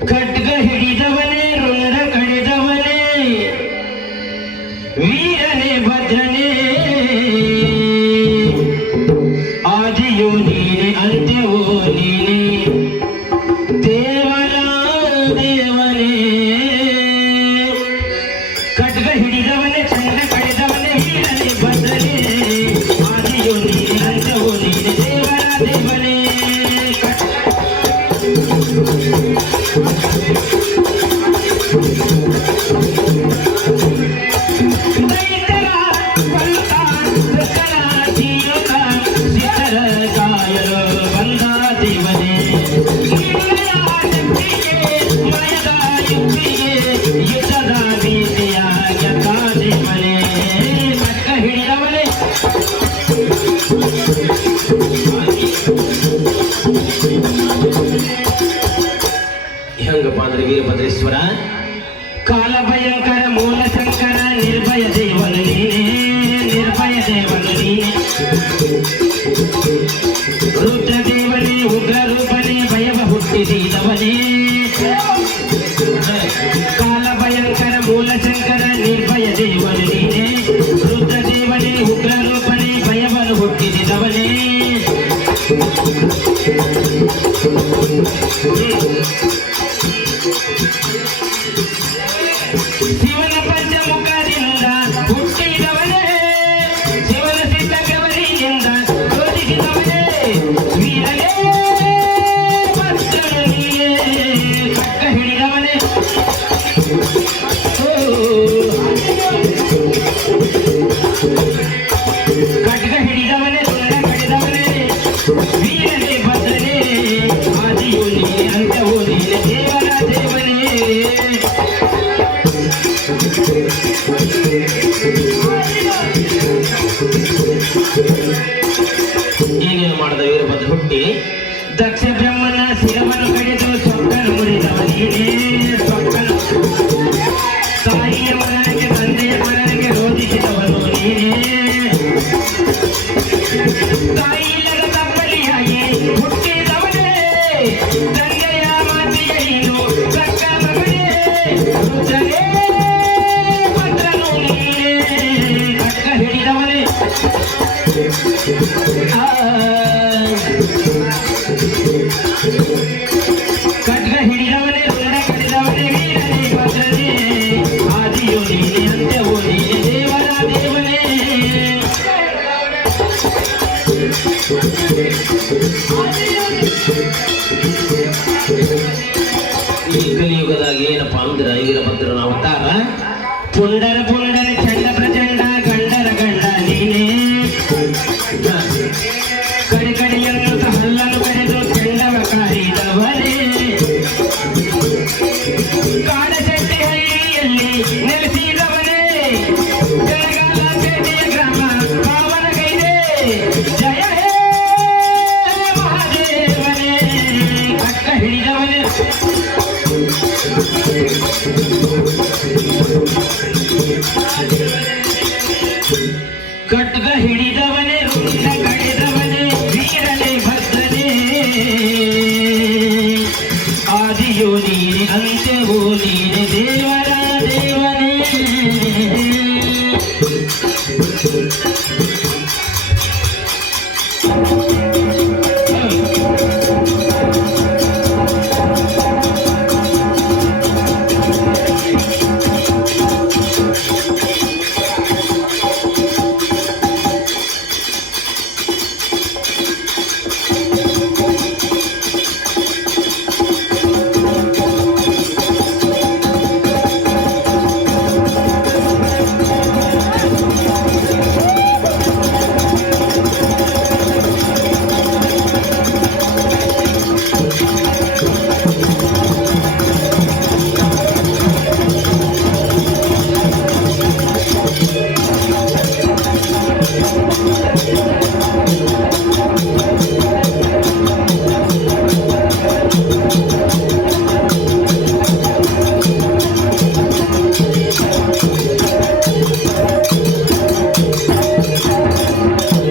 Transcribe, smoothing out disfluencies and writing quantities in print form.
ಖಡ್ಗ ಹಿಡಿದವನೇ ರುಂಡ ಕಡಿದವನೇ ವೀರನೇ ಭದ್ರನೇ ಆದಿಯೋ ನೀನೆ ಅಂತ್ಯವೋ ನೀನೆ ದೇವರ ದೇವನೇ ಖಡ್ಗ ಹಿಡಿದವನೇ ಚಂಡ ಕಡಿದವನೇ ವೀರನೇ ಭದ್ರನೇ ಆದಿಯೋ ನೀನೆ ಅಂತ್ಯವೋ ನೀನೆ ದೇವರ ದೇವನೇ ಹೆಂಗಪ್ಪ ಅಂದ್ರೆ ವೀರಭದ್ರೇಶ್ವರ ಕಾಲ ಭಯಂಕರ ಮೂಲ ಶಂಕರ ನಿರ್ಭಯ ದೇವನು ನೀನೇ ನಿರ್ಭಯ ದೇವನು ನೀನೆ ರುದ್ರ ದೇವನೇ ಉಗ್ರ ರೂಪನೇ ಭಯವ ಹುಟ್ಟಿಸಿದವನೇ ಕಾಲ ಭಯಂಕರ ಮೂಲ ಶಂಕರ ನಿರ್ಭಯ ದೇವನು ನೀನೆ ರುದ್ರ ದೇವನೇ ಉಗ್ರ ರೂಪನೇ ಭಯವನ್ನು ಹುಟ್ಟಿಸಿದವನೇ ಶಿವನ ಪಂಚಮುಖದಿಂದ ಹುಟ್ಟಿದವನೇ ಶಿವನ ಸಿದ್ಧಗವರಿಯಿಂದ ಶೋಧಿಸಿದವನೇ ವೀರನೇ ಭದ್ರನು ನೀನೇ ಖಡ್ಗ ಹಿಡಿದವನೇ ಖಡ್ಗ ಹಿಡಿದವನೇ ರುಂಡ ಕಡಿದವನೇ ವೀರನೇ ಭದ್ರನೇ ಆದಿಯೋ ನೀನೆ ಅಂತ್ಯವೋ ನೀನೆ ದೇವರ ದೇವನೇ ಏನೇನು ಮಾಡಿದ ವೀರಭದ್ರ ಹುಟ್ಟಿ ದಕ್ಷ ಬ್ರಹ್ಮನ ಶಿರವನ್ನು ಕಡಿದು ಸೊಕ್ಕನು ಮುರಿದವ ನೀನೇ ಸೊಕ್ಕನು ತಾಯಿಯ ಮರಣಕ್ಕೆ ತಂದೆಯ ಮರಣಕ್ಕೆ ರೋಧಿಸಿದವನು ನೀನೇ ತಾಯಿ ಇಲ್ಲದ ತಪ್ಪಲಿಯಾಗಿ ಹುಟ್ಟಿದವನೇ ತಂದೆಯ ಮಾತಿಗೆ ನೀನು ತಕ್ಕ ಮಗನೇ ರುದ್ರನೇ ಭದ್ರನು ನೀನೇ ಖಡ್ಗ ಹಿಡಿದವನೇ ಖಡ್ಗ ಹಿಡಿದವನೇ ರುಂಡ ಕಡಿದವನೇ ವೀರನೇ ಭದ್ರನೇ ಆದಿಯೋ ನೀನೆ ಅಂತ್ಯವೋ ನೀನೆ ದೇವರ ದೇವನೇ ಈ ಕಲಿಯುಗದಾಗ ಏನಪ್ಪ ಅಂದ್ರೆ ವೀರಭದ್ರನ ಅವತಾರ ಪುಂಡರ ಪುಂಡರ ಚಂಡ ಪ್ರಚಂಡ ಗಂಡರ ಗಂಡ ನೀನೇ ಕಡಿ ಕಡಿಯನ್ನು ಹಲ್ಲನ್ನು ಕರೆದು ಕೆಂಡವ ಕಾರಿದವನೇ ಕಾಡಶೆಟ್ಟಿ ಹಳ್ಳಿಯಲ್ಲಿ ನೆಲೆಸಿದವನೇ ಬೆಳಗಾಲ ಪೇಟೆಯ ಗ್ರಾಮ ಪಾವನಗೈದೆ ಜಯ ಹೇ ಮಹಾದೇವನೇ ಖಡ್ಗ ಹಿಡಿದವನೇ